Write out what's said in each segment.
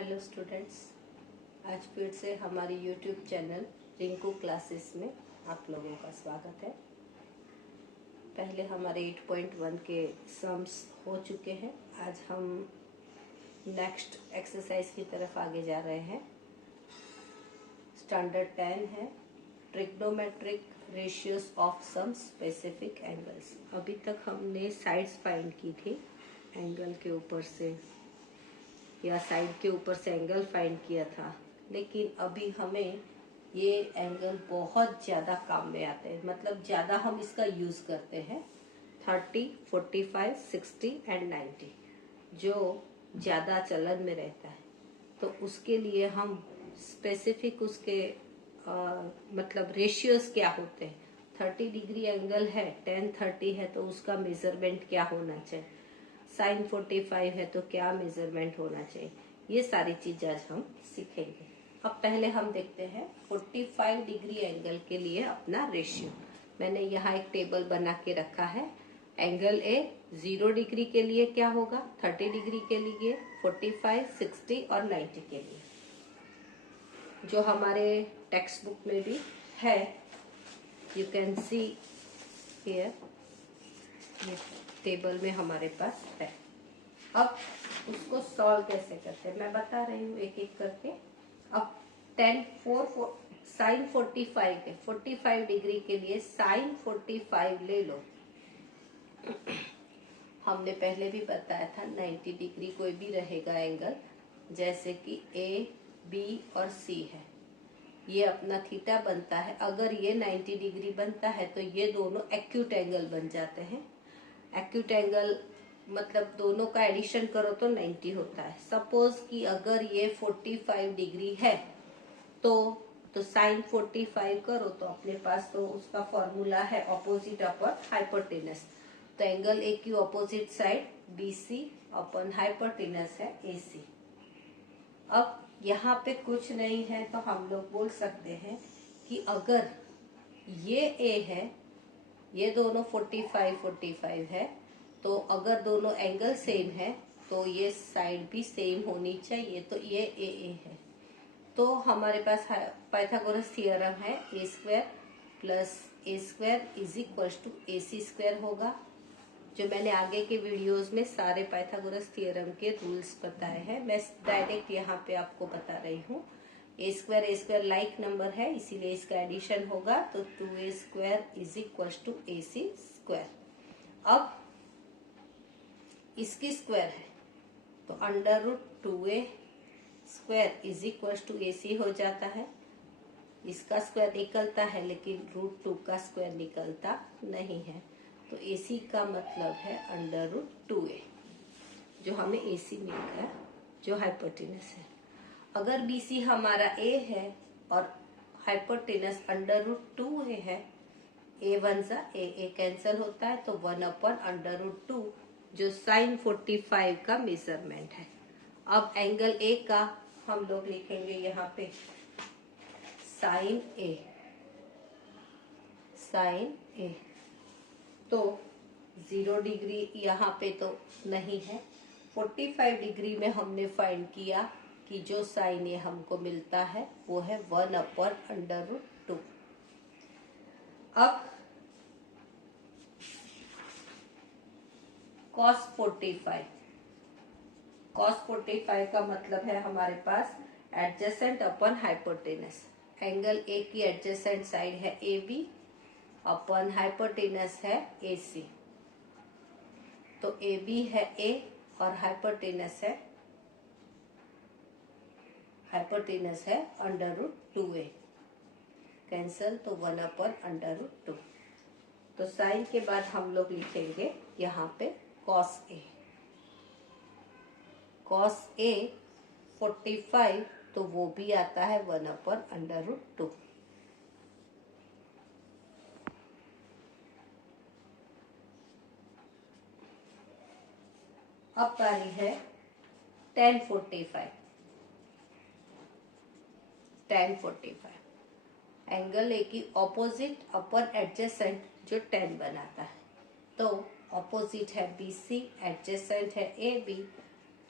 Hello students, आज फिर से हमारी यूट्यूब चैनल रिंकू क्लासेस में आप लोगों का स्वागत है। पहले हमारे 8.1 के सम्स हो चुके हैं। आज हम नेक्स्ट एक्सरसाइज की तरफ आगे जा रहे हैं। स्टैंडर्ड 10 है, trigonometric ratios of some specific angles. अभी तक हमने साइड्स फाइंड की थी, एंगल के ऊपर से या साइड के ऊपर से एंगल फाइंड किया था, लेकिन अभी हमें ये एंगल बहुत ज़्यादा काम में आते हैं, मतलब ज़्यादा हम इसका यूज़ करते हैं। 30, 45, 60 एंड 90 जो ज़्यादा चलन में रहता है, तो उसके लिए हम स्पेसिफिक उसके मतलब रेशियोज क्या होते हैं। 30 डिग्री एंगल है, 10-30 है तो उसका मेजरमेंट क्या होना चाहिए, sin 45 है तो क्या मेजरमेंट होना चाहिए, ये सारी चीज आज हम सीखेंगे। अब पहले हम देखते हैं 45 डिग्री एंगल के लिए अपना रेशियो। मैंने यहाँ एक टेबल बना के रखा है। एंगल ए 0 डिग्री के लिए क्या होगा, 30 डिग्री के लिए, 45, 60 और 90 के लिए, जो हमारे टेक्स्ट बुक में भी है। You can see here, table में हमारे पास है। अब उसको सॉल्व कैसे करते हैं मैं बता रही हूँ एक एक करके। अब 10 साइन 45 है, 45 डिग्री के लिए साइन 45 ले लो। हमने पहले भी बताया था 90 डिग्री कोई भी रहेगा एंगल, जैसे कि ए, बी और सी है, ये अपना थीटा बनता है। अगर ये 90 डिग्री बनता है तो ये दोनों एक्यूट एंगल बन जाते हैं। एक्यूट एंगल मतलब दोनों का एडिशन करो तो 90 होता है। सपोज कि अगर ये 45 डिग्री है तो साइन 45 करो तो अपने पास तो उसका फॉर्मूला है ऑपोजिट अपॉन हाइपोटेनस। तो एंगल ए की opposite side BC upon hypotenuse है AC। अब यहाँ पे कुछ नहीं है तो हम लोग बोल सकते हैं कि अगर ये A है, ये दोनों 45 है, तो अगर दोनों एंगल सेम है तो ये साइड भी सेम होनी चाहिए, तो ये AA है। तो हमारे पास पाइथागोरस थ्योरम है, A square plus A square is equal to AC square होगा, जो मैंने आगे के वीडियोस में सारे पाइथागोरस थ्योरम के रूल्स बताए हैं। मैं डायरेक्ट यहाँ पे आपको बता रही हूँ। A स्क्वायर लाइक नंबर है, इसीलिए इसका एडिशन होगा, तो 2A square is equal to AC square. अब इसकी स्क्वायर है तो under root 2A square is equal to AC हो जाता है। इसका स्क्वायर निकलता है लेकिन रूट 2 का स्क्वायर निकलता नहीं है, तो AC का मतलब है अंडर रूट 2A, जो हमें AC मिल गया, जो हाइपोटेनस है। अगर BC हमारा A है और हाइपोटेनस अंडर रूट 2A है, A1 सा A कैंसिल होता है, तो 1 अपॉन अंडर रूट 2, जो साइन 45 का मेजरमेंट है। अब एंगल A का हम लोग लिखेंगे यहाँ पे साइन A, तो 0 डिग्री यहाँ पे तो नहीं है। 45 डिग्री में हमने फाइंड किया कि जो साइन ए हमको मिलता है वो है 1 अपॉन अंडर रूट 2। अब cos 45 का मतलब है हमारे पास adjacent upon hypotenuse. Angle A की एडजेसेंट साइड है AB अपॉन हाइपोटेनस है AC, तो AB है A और हाइपोटेनस है अंडर रूट 2A, कैंसल, तो 1 अपॉन अंडर रूट 2। तो साइन के बाद हम लोग लिखेंगे यहाँ पे cos A 45, तो वो भी आता है 1 अपॉन अंडर रूट 2। अब बारी है tan 45। एंगल ए की ऑपोजिट अपॉन एडजेसेंट जो tan बनाता है, तो ऑपोजिट है BC, एडजेसेंट है AB,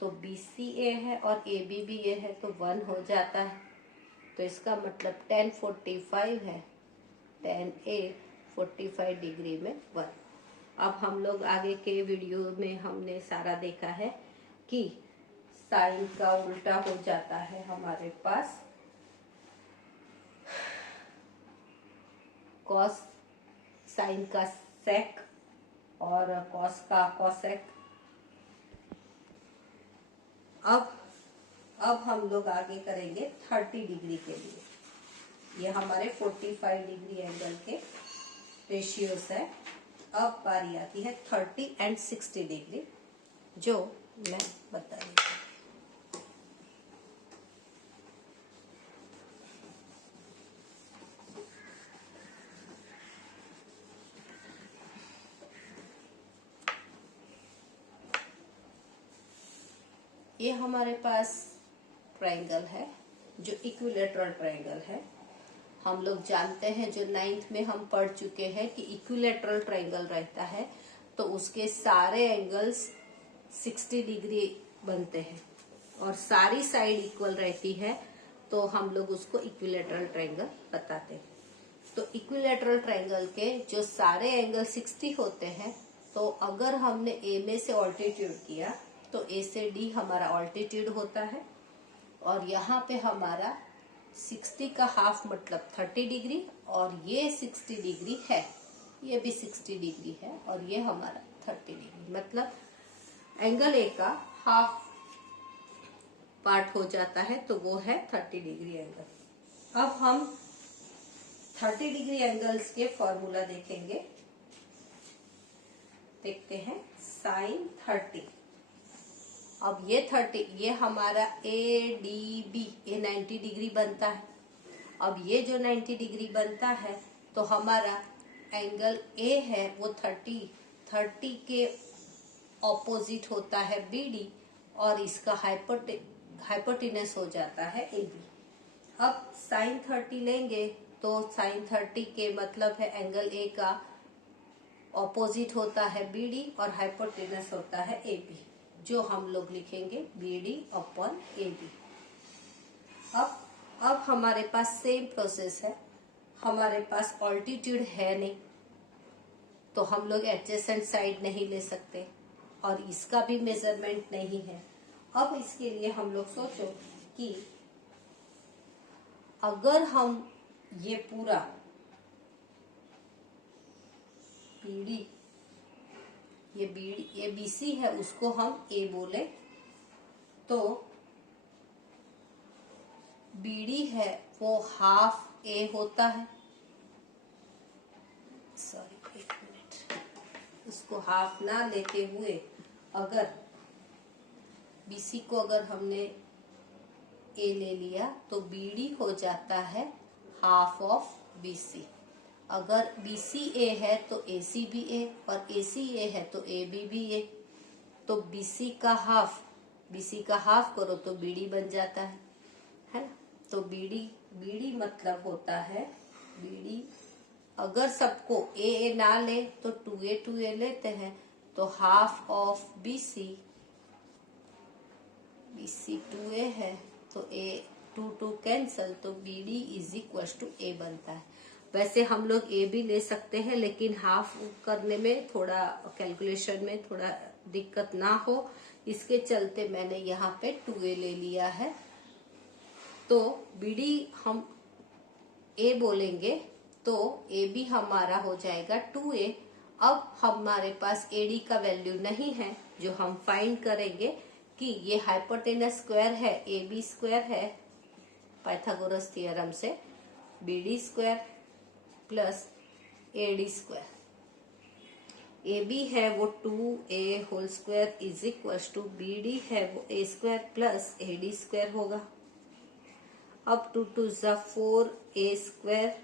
तो BCA है और AB भी A है, तो 1 हो जाता है। तो इसका मतलब tan 45 है, tan A 45 डिग्री में 1। अब हम लोग आगे के वीडियो में हमने सारा देखा है कि साइन का उल्टा हो जाता है हमारे पास कॉस, साइन का सेक और कॉस का कॉसेक। अब हम लोग आगे करेंगे 30 डिग्री के लिए। ये हमारे 45 डिग्री एंगल के रेशियोस है। अब बारी आती है 30 एंड 60 डिग्री, जो मैं बता देती हूँ। ये हमारे पास ट्रायंगल है जो इक्विलेटरल ट्रायंगल है। हम लोग जानते हैं, जो 9th में हम पढ़ चुके हैं कि इक्विलेटरल ट्रायंगल रहता है तो उसके सारे एंगल्स 60 डिग्री बनते हैं और सारी साइड इक्वल रहती है, तो हम लोग उसको इक्विलेटरल ट्रायंगल बताते हैं। तो इक्विलेटरल ट्रायंगल के जो सारे एंगल 60 होते हैं, तो अगर हमने ए में से ऑल्टीट्यूड किया तो ए से डी हमारा ऑल्टीट्यूड होता है, और यहाँ पे हमारा 60 का हाफ मतलब 30 डिग्री, और ये 60 डिग्री है, ये भी 60 डिग्री है, और ये हमारा 30 डिग्री, मतलब एंगल ए का हाफ पार्ट हो जाता है, तो वो है 30 डिग्री एंगल। अब हम 30 डिग्री एंगल्स के फॉर्मूला देखेंगे। देखते हैं साइन 30। अब ये 30, ये हमारा ADB, ये 90 डिग्री बनता है। अब ये जो 90 डिग्री बनता है तो हमारा एंगल A है वो 30 के ऑपोजिट होता है BD, और इसका हाइपोटेनस हो जाता है AB। अब साइन 30 लेंगे तो साइन 30 के मतलब है एंगल A का ऑपोजिट होता है BD और हाइपोटेनस होता है AB, जो हम लोग लिखेंगे BD अपॉन AB। अब हमारे पास सेम प्रोसेस है। हमारे पास ऑल्टीट्यूड है नहीं, तो हम लोग एडजेसेंट साइड नहीं ले सकते, और इसका भी मेजरमेंट नहीं है। अब इसके लिए हम लोग सोचो कि अगर हम ये पूरा BD, ये BC है, उसको हम A बोले, तो BD है वो हाफ A होता है। सॉरी, एक मिनट, उसको हाफ ना लेते हुए अगर BC को अगर हमने A ले लिया तो BD हो जाता है हाफ ऑफ BC। अगर BC A है तो AC भी A, और AC A है तो AB भी A। तो BC का हाफ करो तो BD बन जाता है ना। तो BD मतलब होता है, BD अगर सबको A ना ले तो 2A लेते हैं, तो हाफ ऑफ BC 2A है, तो A 2 कैंसल, तो BD is equal to A बनता है। वैसे हम लोग A भी ले सकते हैं, लेकिन हाफ करने में थोड़ा कैलकुलेशन में थोड़ा दिक्कत ना हो, इसके चलते मैंने यहाँ पे 2A ले लिया है। तो BD हम A बोलेंगे तो AB हमारा हो जाएगा 2A। अब हमारे पास AD का वैल्यू नहीं है, जो हम फाइंड करेंगे कि ये हाइपोटेनस स्क्वायर है, AB स्क्वायर है पाइथागोरस थ्योरम से, BD square plus AD square. AB है वो 2A whole square is equal to BD है वो A square plus AD square होगा। अब 2 2 जा 4A स्क्वायर,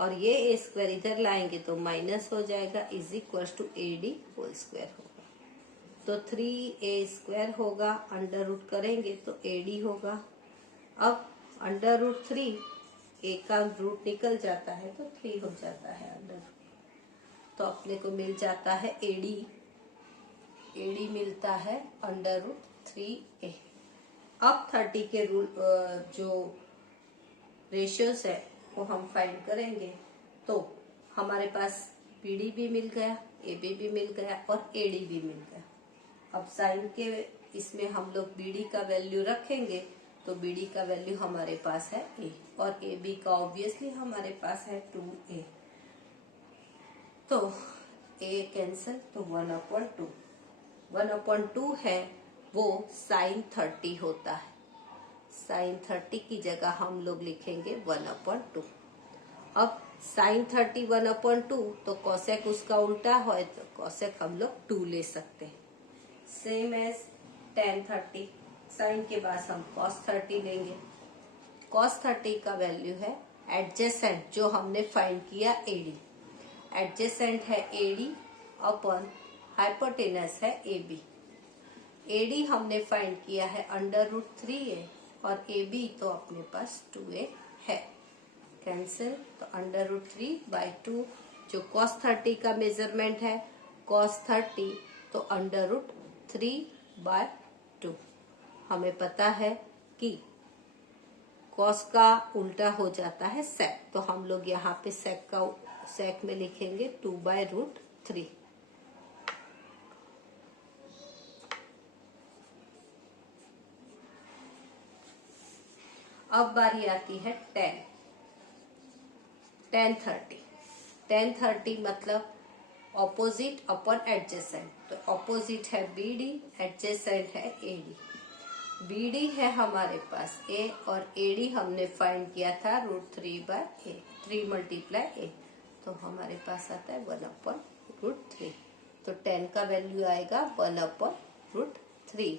और ये A स्क्वायर इधर लाएंगे तो माइनस हो जाएगा, is equal to AD whole square होगा। तो 3A स्क्वायर होगा, अंडर रूट करेंगे तो AD होगा। अब अंडर रूट 3, A का रूट निकल जाता है तो 3 हो जाता है अंडर रूट, तो अपने को मिल जाता है AD मिलता है अंडर रूट 3a। अब 30 के रूल जो रेशियोज है वो हम फाइंड करेंगे। तो हमारे पास BD भी मिल गया, AB भी मिल गया और AD भी मिल गया। अब साइन के इसमें हम लोग BD का वैल्यू रखेंगे, तो BD का वैल्यू हमारे पास है A और AB का ऑब्वियसली हमारे पास है 2a। तो A कैंसिल, तो 1/2। 1/2 है वो sin 30 होता है। sin 30 की जगह हम लोग लिखेंगे 1/2। अब sin 30 1/2, तो cosec उसका उल्टा है, तो cosec हम लोग 2 ले सकते हैं। सेम एज tan 30, sin के बाद हम cos 30 लेंगे। cos 30 का वैल्यू है एडजेसेंट, जो हमने फाइंड किया AD। एडजेसेंट है AD अपॉन हाइपोटेनस है AB। AD हमने फाइंड किया है √3a और AB तो अपने पास 2a है। कैंसिल, तो √3/2 जो cos 30 का मेजरमेंट है, cos 30 तो √3/2। हमें पता है कि cos का उल्टा हो जाता है sec, तो हम लोग यहाँ पे sec में लिखेंगे 2/√3। अब बारी आती है tan 30। tan 30 मतलब ऑपोजिट अपॉन एडजेसेंट, तो ऑपोजिट है BD, एडजेसेंट है AD। BD है हमारे पास A और AD हमने फाइंड किया था √3/a, 3 × a, तो हमारे पास आता है 1/√3। तो tan का वैल्यू आएगा 1/√3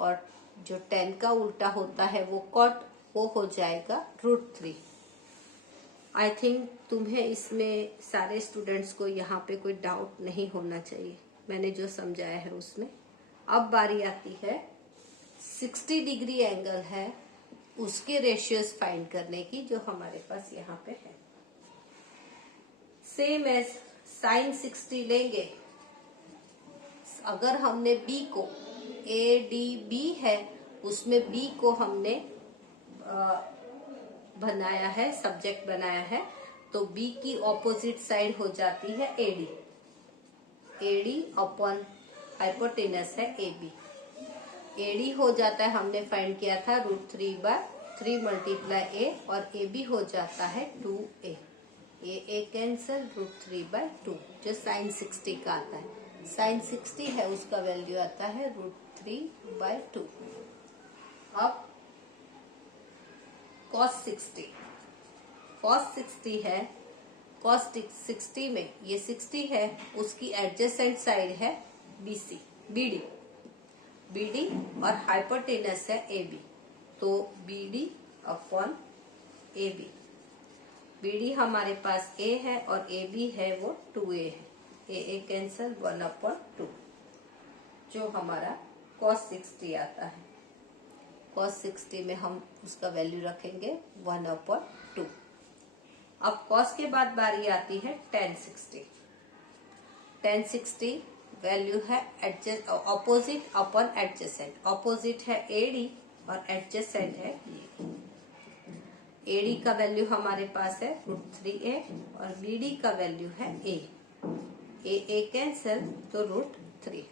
और जो tan का उल्टा होता है वो cot, वो हो जाएगा √3। आई थिंक तुम्हें इसमें सारे स्टूडेंट्स को यहाँ पे कोई डाउट नहीं होना चाहिए, मैंने जो समझाया है उसमें। अब बारी आती है 60 डिग्री एंगल है उसके रेशियोज फाइंड करने की, जो हमारे पास यहाँ पे है। सेम एज sin 60 लेंगे। अगर हमने B को, ADB है उसमें B को हमने बनाया है, सब्जेक्ट बनाया है, तो B की ऑपोजिट साइड हो जाती है AD। AD अपॉन हाइपोटेनस है AB। AD हो जाता है, हमने फाइंड किया था √3/3 × a और AB हो जाता है 2a। A कैंसिल, √3/2 जो sin 60 का आता है। sin 60 है उसका वैल्यू आता है √3/2। अब cos 60, cos 60 है, cos 60 में ये 60 है, उसकी एडजेसेंट साइड है BD और हाइपोटेनस है AB, तो BD अपॉन AB। BD हमारे पास A है और AB है वो 2a है। A कैंसिल, 1/2 जो हमारा cos 60 आता है। cos 60 में हम उसका वैल्यू रखेंगे 1/2। अब cos के बाद बारी आती है tan 60। tan 60 वैल्यू है ऑपोजिट अपॉन एडजेसेंट। ऑपोजिट है AD और एडजेसेंट है AD का वैल्यू हमारे पास है √3a और BD का वैल्यू है A कैंसिल, तो √3।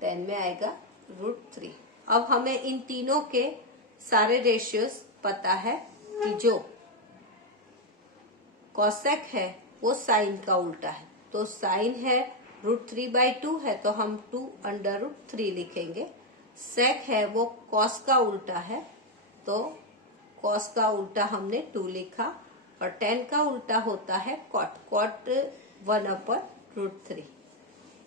10 में आएगा √3। अब हमें इन तीनों के सारे रेशियोज पता है कि जो कॉसेक है वो साइन का उल्टा है, तो साइन है √3/2 है तो हम 2/√3 लिखेंगे। सेक है वो कॉस का उल्टा है, तो कॉस का उल्टा हमने 2 लिखा और tan का उल्टा होता है कॉट 1/√3।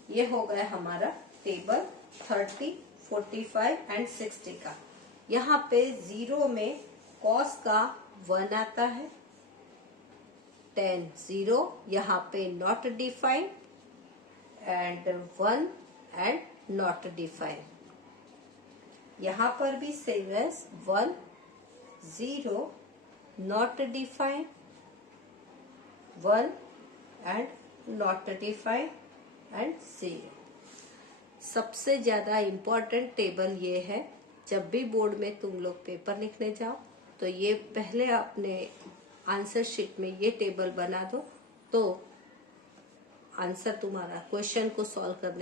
ये हो गया हमारा टेबल 30, 45 एंड 60 का। यहाँ पे 0 में cos का 1 आता है, tan 0 यहाँ पे not defined and 1 and not defined. यहाँ पर भी same as 1 0 not defined, 1 and not defined and 0। सबसे ज्यादा इम्पोर्टेंट टेबल ये है, जब भी बोर्ड में तुम लोग पेपर लिखने जाओ तो ये पहले अपने आंसर शीट में ये टेबल बना दो, तो आंसर तुम्हारा क्वेश्चन को सॉल्व करने